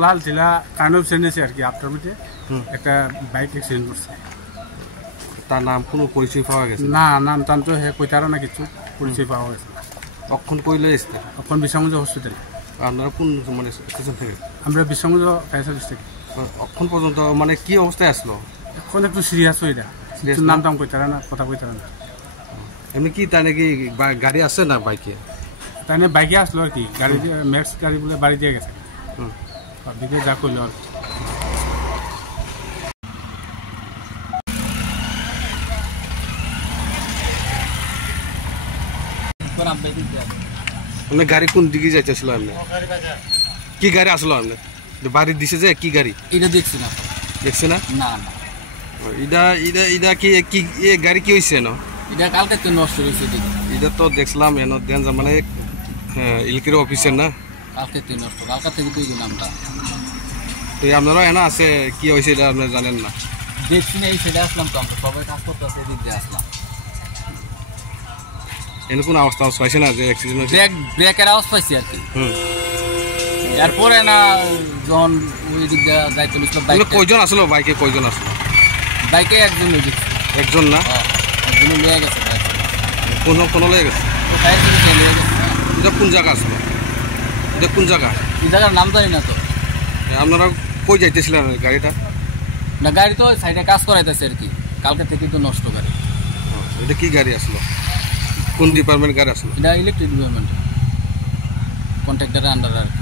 Lal Tila kind of সেন্ডেছে আর কি after মিটে একটা বাইক অ্যাক্সিডেন্ট করছে। তার নাম কোনো পরিচয় পাওয়া গেছে না? নাম টাম তো হে কইতারও না কিছু পরিচয় পাওয়া গেছে। কখন কইলে এসছে? এখন বিশামুজ হসপিটাল। আপনারা কোন মানে স্টেশন থেকে? আমরা বিশামুজ ফায়ার সার্ভিস থেকে। এখন পর্যন্ত মানে কি অবস্থায় আসলো? এখন একটু সিরিয়াস হয়ে যায়, নাম টাম কইতারা না, কথা কইতারা না। এমনি কি তাই নাকি গাড়ি আছে না বাইকে? তাই না বাইকে আসলো আর কি, গাড়ি ম্যাক্স গাড়ি বলে বাড়ি দিয়ে গেছে। দিকে যা করলো আর আপনি গাড়ি কোন দিকে যাইতেছিল? আপনি কি গাড়ি আসলো? আপনি বাড়ি দিছে যে কি গাড়ি? এটা দেখছি না। দেখছে না? না না, এটা এটা এটা কি কি গাড়ি কি হয়েছে না? এটা কালকে তো নষ্ট হয়েছে। এটা তো দেখলাম এন দেন মানে ইলেকট্রিক অফিসের না, কালকে তো নষ্ট, কালকা থেকে তো এই নামটা। তো আপনারা এনে আছে কি হয়েছে এটা আপনারা জানেন না? দেখছি না, এই সাইডে আসলাম তো, আমরা সবাই কাজ করতেছে, এদিক দিয়ে আসলাম। এনে কোন অবস্থা পাইছে না যে অ্যাক্সিডেন্ট হয়েছে? ব্রেকের আওয়াজ পাইছি আর কি। এরপরে না যখন ওই দিক দিয়ে দায়িত্ব নিচ্ছিল, বাইকে কয়জন আসলো? বাইকে কয়জন আসলো? বাইকে একজন নিয়ে গেছে। একজন না? একজন নিয়ে গেছে। কোন লেগে গেছে? এটা কোন জায়গা আসলো? এটা কোন জায়গা? এই জায়গার নাম জানি না তো। আপনারা কই যাইতেছিলেন গাড়িটা? না, গাড়ি তো সাইডে কাজ করাইতেছে আর কি, কালকে থেকে তো নষ্ট গাড়ি। এটা কি গাড়ি আসলো? কোন ডিপার্টমেন্ট গাড়ি আসলো? এটা ইলেকট্রিক ডিপার্টমেন্ট, কন্ট্রাক্টরের আন্ডার আর কি।